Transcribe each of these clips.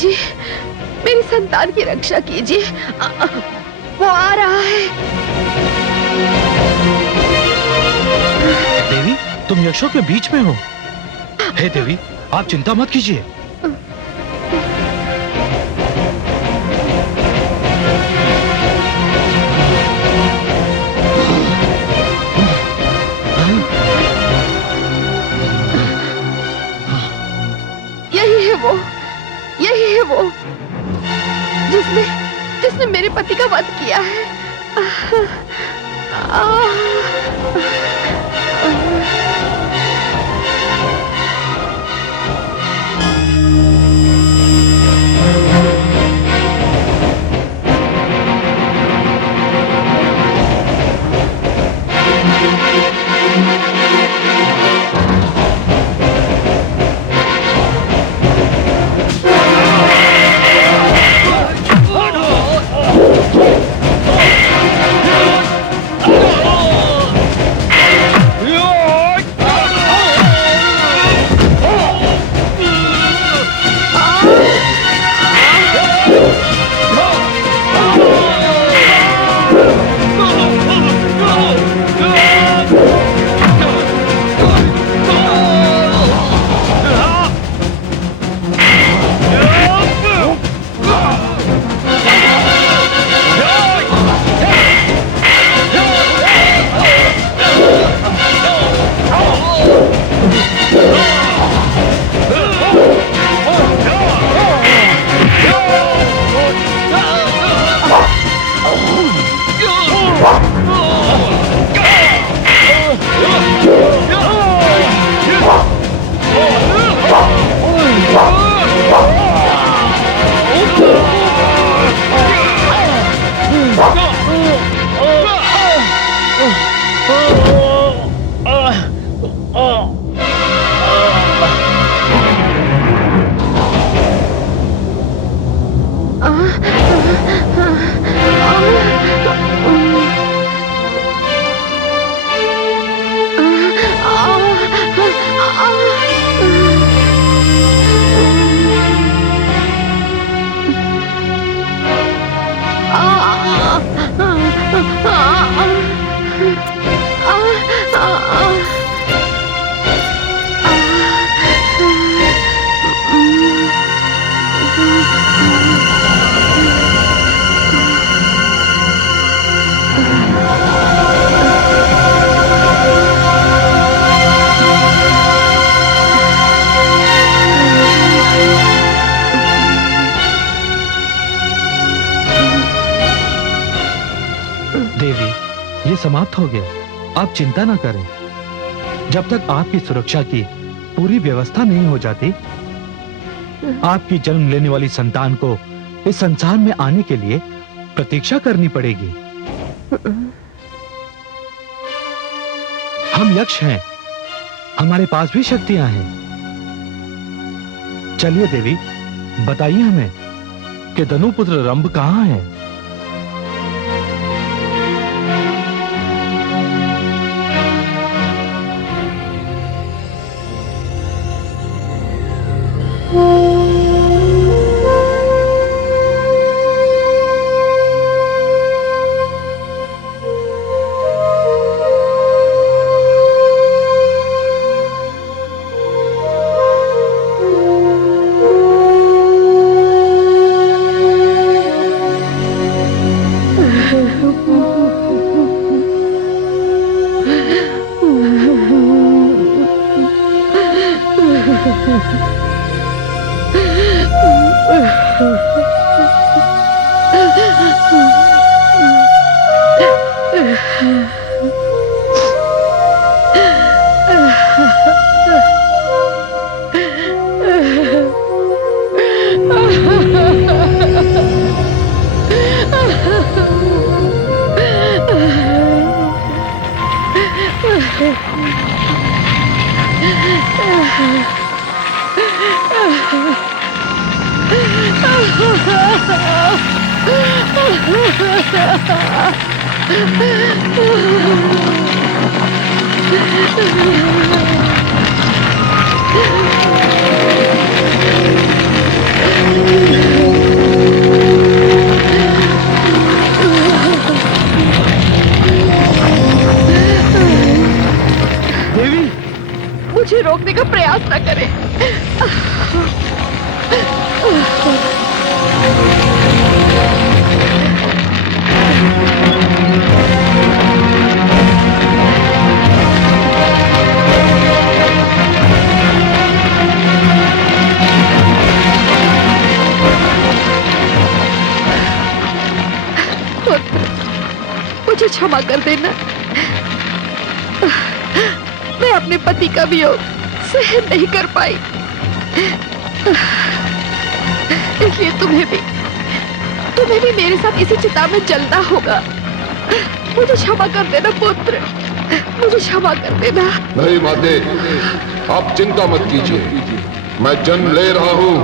कीजिए, मेरी संतान की रक्षा कीजिए। वो आ रहा है। देवी, तुम यक्षों के बीच में हो। हे देवी, आप चिंता मत कीजिए। यही है वो जिसने मेरे पति का वध किया है। समाप्त हो गया। आप चिंता न करें। जब तक आपकी सुरक्षा की पूरी व्यवस्था नहीं हो जाती, आपकी जन्म लेने वाली संतान को इस संसार में आने के लिए प्रतीक्षा करनी पड़ेगी। हम यक्ष हैं, हमारे पास भी शक्तियां हैं। चलिए देवी, बताइए हमें कि धनुपुत्र रंभ कहां है? देवी, मुझे रोकने का प्रयास न करें। मुझे क्षमा कर देना। मैं अपने पति का वियोग सहन नहीं कर पाई, इसलिए तुम्हें भी मेरे साथ इसी चिता में जलना होगा। मुझे क्षमा कर देना पुत्र, मुझे क्षमा कर देना। नहीं माते, आप चिंता मत कीजिए। मैं जन्म ले रहा हूँ,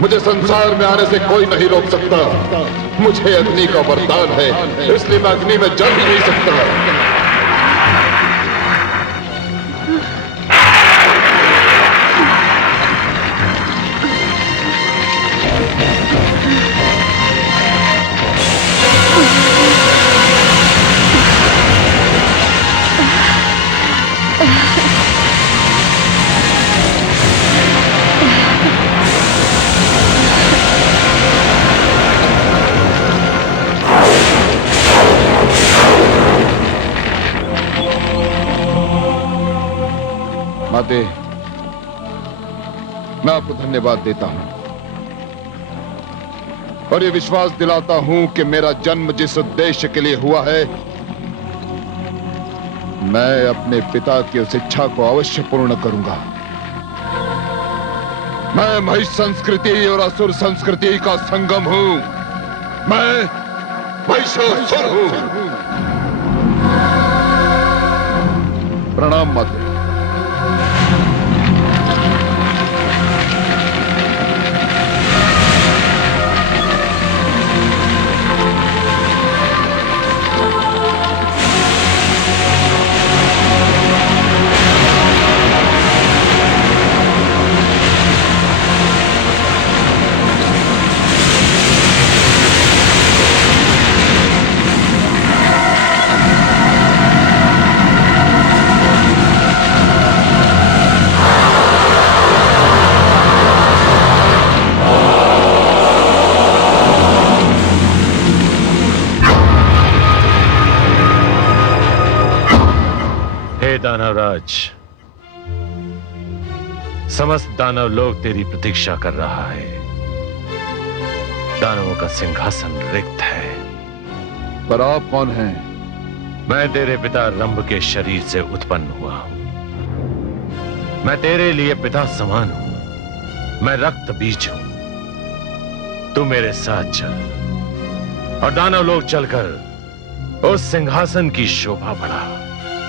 मुझे संसार में आने से कोई नहीं रोक सकता। मुझे अग्नि का वरदान है, इसलिए मैं अग्नि में जल ही नहीं सकता। माते, मैं आपको धन्यवाद देता हूं और ये विश्वास दिलाता हूं कि मेरा जन्म जिस उद्देश्य के लिए हुआ है, मैं अपने पिता की उस इच्छा को अवश्य पूर्ण करूंगा। मैं महिष संस्कृति और असुर संस्कृति का संगम हूं। मैं महिषासुर हूं। प्रणाम माते। दानवराज, समस्त दानव लोग तेरी प्रतीक्षा कर रहा है। दानवों का सिंहासन रिक्त है। पर आप कौन हैं? मैं तेरे पिता रंभ के शरीर से उत्पन्न हुआ हूं। मैं तेरे लिए पिता समान हूं। मैं रक्त बीज हूं। तू मेरे साथ चल और दानव लोग चलकर उस सिंहासन की शोभा बढ़ा।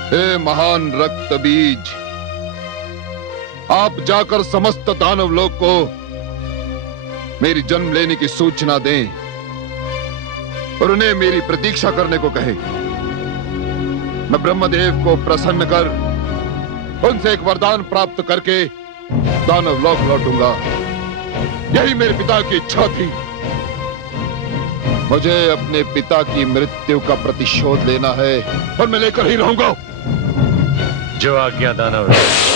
हे महान रक्त बीज, आप जाकर समस्त दानव लोग को मेरी जन्म लेने की सूचना दें और उन्हें मेरी प्रतीक्षा करने को कहें। मैं ब्रह्मदेव को प्रसन्न कर उनसे एक वरदान प्राप्त करके दानव लोक लौटूंगा। यही मेरे पिता की इच्छा थी। मुझे अपने पिता की मृत्यु का प्रतिशोध लेना है और मैं लेकर ही रहूंगा। जो आज्ञा दानवराज।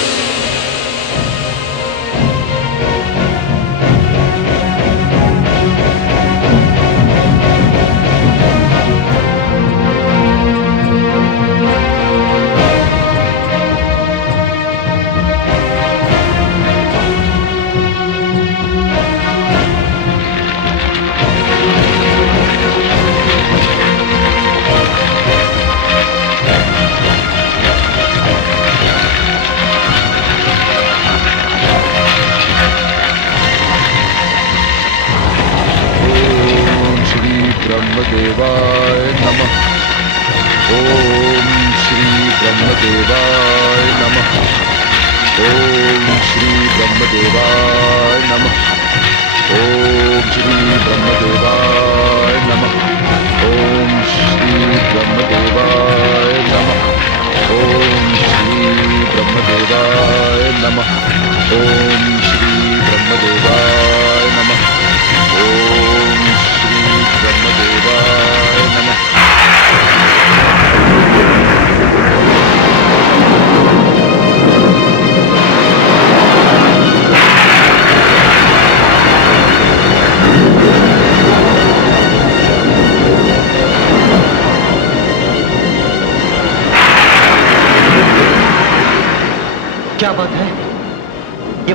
ब्रह्मदेवाय नमः। ओम श्री ब्रह्मदेवाय नमः। ओम श्री ब्रह्मदेवाय नमः। ओम श्री ब्रह्मदेवाय नमः। ओम श्री ब्रह्मदेवाय नमः। ओम श्री ब्रह्मदेवाय नमः। ओम श्री ब्रह्मदेवाय नमः।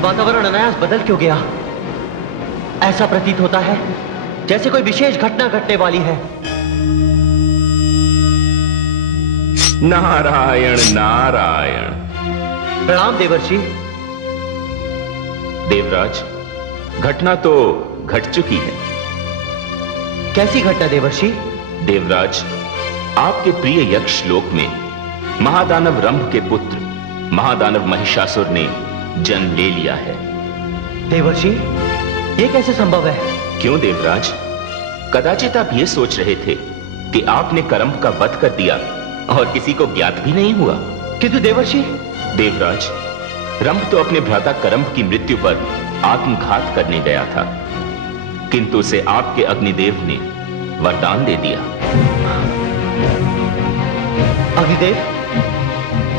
वातावरण अनायास बदल क्यों गया? ऐसा प्रतीत होता है जैसे कोई विशेष घटना घटने वाली है। नारायण नारायण। प्रणाम देवर्षि। देवराज, घटना तो घट चुकी है। कैसी घटना देवर्षि? देवराज, आपके प्रिय यक्ष लोक में महादानव रंभ के पुत्र महादानव महिषासुर ने जन्म ले लिया है। देवर्षि, ये कैसे संभव है? क्यों देवराज, कदाचित आप ये सोच रहे थे कि आपने करम्भ का वध कर दिया और किसी को ज्ञात भी नहीं हुआ। किंतु देवर्षि। देवराज, रंभ तो अपने भ्राता करम्भ की मृत्यु पर आत्मघात करने गया था, किंतु उसे आपके अग्निदेव ने वरदान दे दिया। अग्निदेव,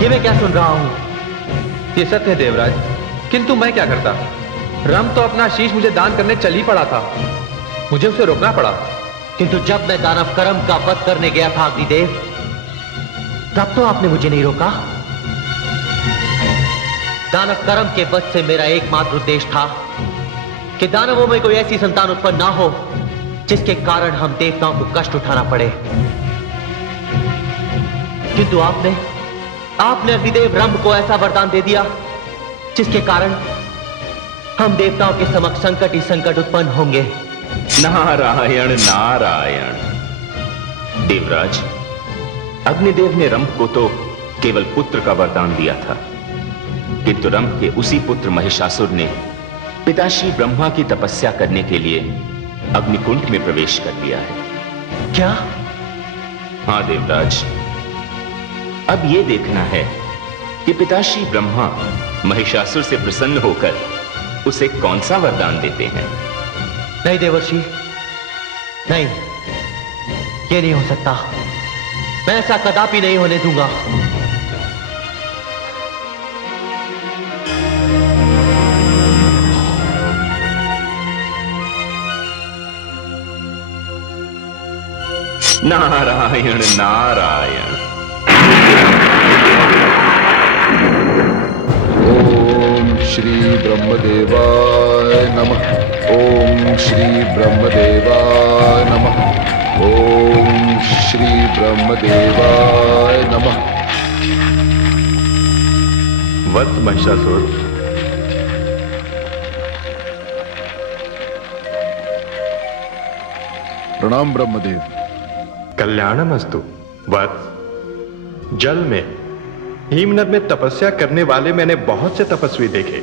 ये मैं क्या सुन रहा हूं? ये सत्य है देवराज, किंतु मैं क्या करता? रंभ तो अपना शीश मुझे दान करने चल ही पड़ा था, मुझे उसे रोकना पड़ा। किंतु जब मैं दानव करम का वध करने गया था अग्निदेव, तब तो आपने मुझे नहीं रोका। दानव करम के वध से मेरा एकमात्र उद्देश्य था कि दानवों में कोई ऐसी संतान उत्पन्न ना हो जिसके कारण हम देवताओं को कष्ट उठाना पड़े। किंतु आपने अग्निदेव रंभ को ऐसा वरदान दे दिया जिसके कारण हम देवताओं के समक्ष संकट ही संकट उत्पन्न होंगे। नारायण नारायण। देवराज, अग्निदेव ने रंभ को तो केवल पुत्र का वरदान दिया था, किंतु रंभ के उसी पुत्र महिषासुर ने पिताश्री ब्रह्मा की तपस्या करने के लिए अग्निकुंड में प्रवेश कर लिया है। क्या? हां देवराज, अब यह देखना है कि पिताश्री ब्रह्मा महिषासुर से प्रसन्न होकर उसे कौन सा वरदान देते हैं। नहीं देवर्षि, नहीं, ये नहीं हो सकता। मैं ऐसा कदापि नहीं होने दूंगा। नारायण नारायण। ओम श्री ब्रह्मदेवाय नमः। ओम श्री ब्रह्मदेवाय नमः। ओम श्री ब्रह्मदेवाय नमः। वत्स महिषासुर, प्रणाम ब्रह्मदेव। कल्याणमस्तु। वत्स, जल में हिमनद में तपस्या करने वाले मैंने बहुत से तपस्वी देखे,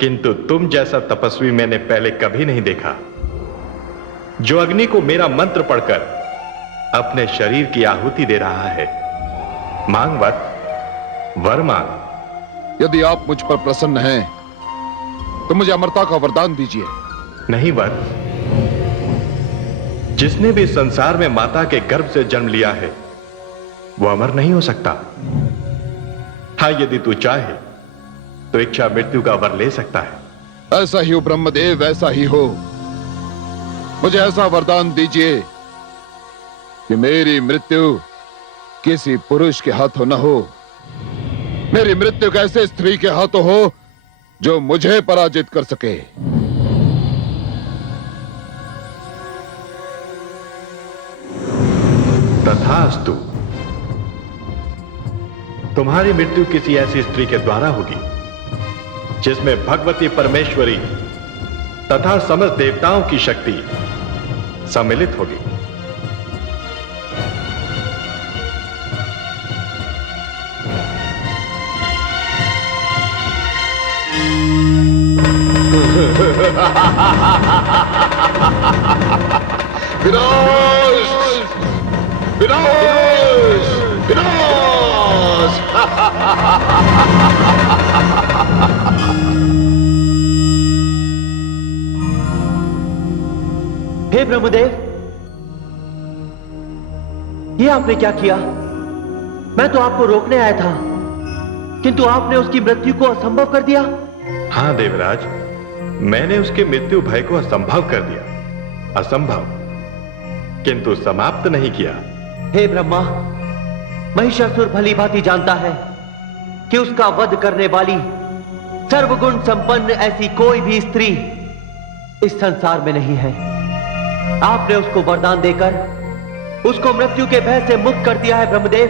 किंतु तुम जैसा तपस्वी मैंने पहले कभी नहीं देखा, जो अग्नि को मेरा मंत्र पढ़कर अपने शरीर की आहुति दे रहा है। मांग वत्स, वर मांग। यदि आप मुझ पर प्रसन्न हैं तो मुझे अमरता का वरदान दीजिए। नहीं वत्स, जिसने भी संसार में माता के गर्भ से जन्म लिया है वो अमर नहीं हो सकता। हाँ, यदि तू चाहे तो इच्छा मृत्यु का वर ले सकता है। ऐसा ही हो ब्रह्मदेव, ऐसा ही हो। मुझे ऐसा वरदान दीजिए कि मेरी मृत्यु किसी पुरुष के हाथों न हो। मेरी मृत्यु कैसे स्त्री के हाथों हो जो मुझे पराजित कर सके। तथास्तु। तुम्हारी मृत्यु किसी ऐसी स्त्री के द्वारा होगी जिसमें भगवती परमेश्वरी तथा समस्त देवताओं की शक्ति सम्मिलित होगी। विनाश! विनाश! विनाश! हे ब्रह्मदेव, ये आपने क्या किया? मैं तो आपको रोकने आया था, किंतु आपने उसकी मृत्यु को असंभव कर दिया। हां देवराज, मैंने उसके मृत्यु भय को असंभव कर दिया। असंभव, किंतु समाप्त नहीं किया। हे ब्रह्मा, महिषासुर भली भांति जानता है कि उसका वध करने वाली सर्वगुण संपन्न ऐसी कोई भी स्त्री इस संसार में नहीं है। आपने उसको वरदान देकर उसको मृत्यु के भय से मुक्त कर दिया है ब्रह्मदेव।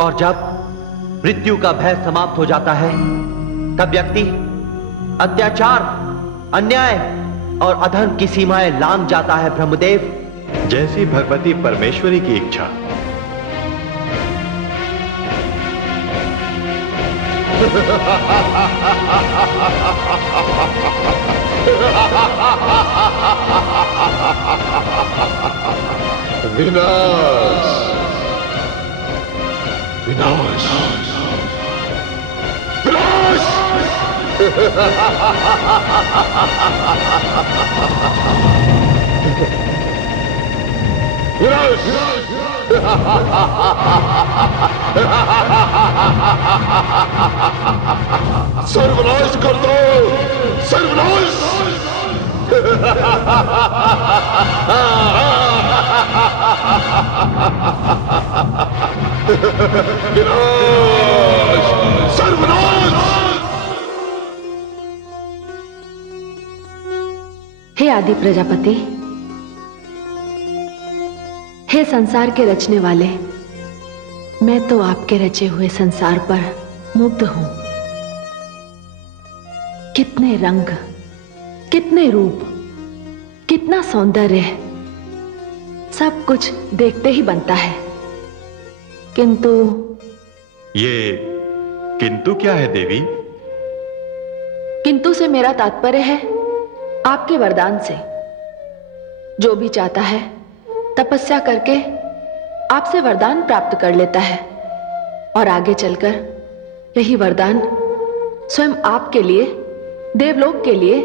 और जब मृत्यु का भय समाप्त हो जाता है तब व्यक्ति अत्याचार, अन्याय और अधर्म की सीमाएं लांघ जाता है ब्रह्मदेव। जैसी भगवती परमेश्वरी की इच्छा। विनाश, विनाश, विनाश। विनाश, सर्वनाश कर दो, सर्वनाश। विनाश, सर्वनाश। हे आदि प्रजापति, हे संसार के रचने वाले, मैं तो आपके रचे हुए संसार पर मुग्ध हूं। कितने रंग, कितने रूप, कितना सौंदर्य, सब कुछ देखते ही बनता है। किंतु ये किंतु क्या है देवी? किंतु से मेरा तात्पर्य है आपके वरदान से। जो भी चाहता है तपस्या करके आपसे वरदान प्राप्त कर लेता है और आगे चलकर यही वरदान स्वयं आपके लिए, देवलोक के लिए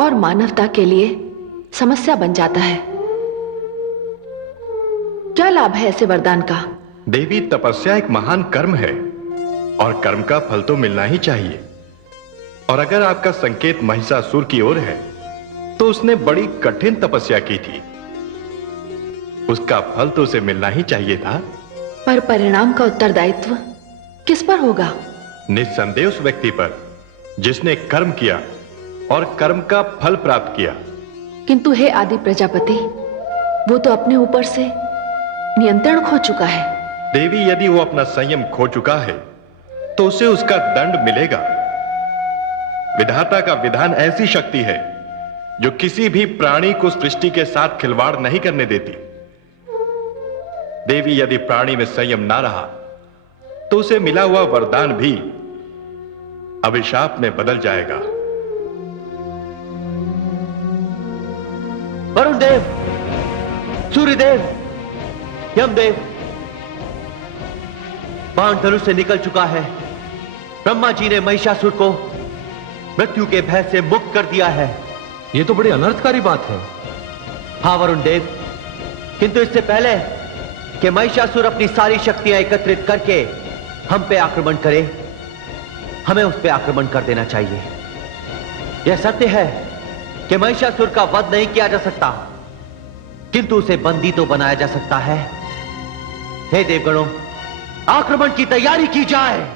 और मानवता के लिए समस्या बन जाता है। क्या लाभ है ऐसे वरदान का? देवी, तपस्या एक महान कर्म है और कर्म का फल तो मिलना ही चाहिए। और अगर आपका संकेत महिषासुर की ओर है तो उसने बड़ी कठिन तपस्या की थी, उसका फल तो उसे मिलना ही चाहिए था। पर परिणाम का उत्तरदायित्व किस पर होगा? निस्संदेह उस व्यक्ति पर जिसने कर्म किया और कर्म का फल प्राप्त किया। किंतु हे आदि प्रजापति, वो तो अपने ऊपर से नियंत्रण खो चुका है। देवी, यदि वो अपना संयम खो चुका है तो उसे उसका दंड मिलेगा। विधाता का विधान ऐसी शक्ति है जो किसी भी प्राणी को सृष्टि के साथ खिलवाड़ नहीं करने देती। देवी, यदि प्राणी में संयम ना रहा तो उसे मिला हुआ वरदान भी अभिशाप में बदल जाएगा। वरुण देव, सूर्यदेव, यमदेव, बाण धनुष से निकल चुका है। ब्रह्मा जी ने महिषासुर को मृत्यु के भय से मुक्त कर दिया है। ये तो बड़ी अनर्थकारी बात है। हाँ वरुण देव, किंतु इससे पहले कि महिषासुर अपनी सारी शक्तियां एकत्रित करके हम पे आक्रमण करे, हमें उस पे आक्रमण कर देना चाहिए। यह सत्य है कि महिषासुर का वध नहीं किया जा सकता, किंतु उसे बंदी तो बनाया जा सकता है। हे देवगणों, आक्रमण की तैयारी की जाए।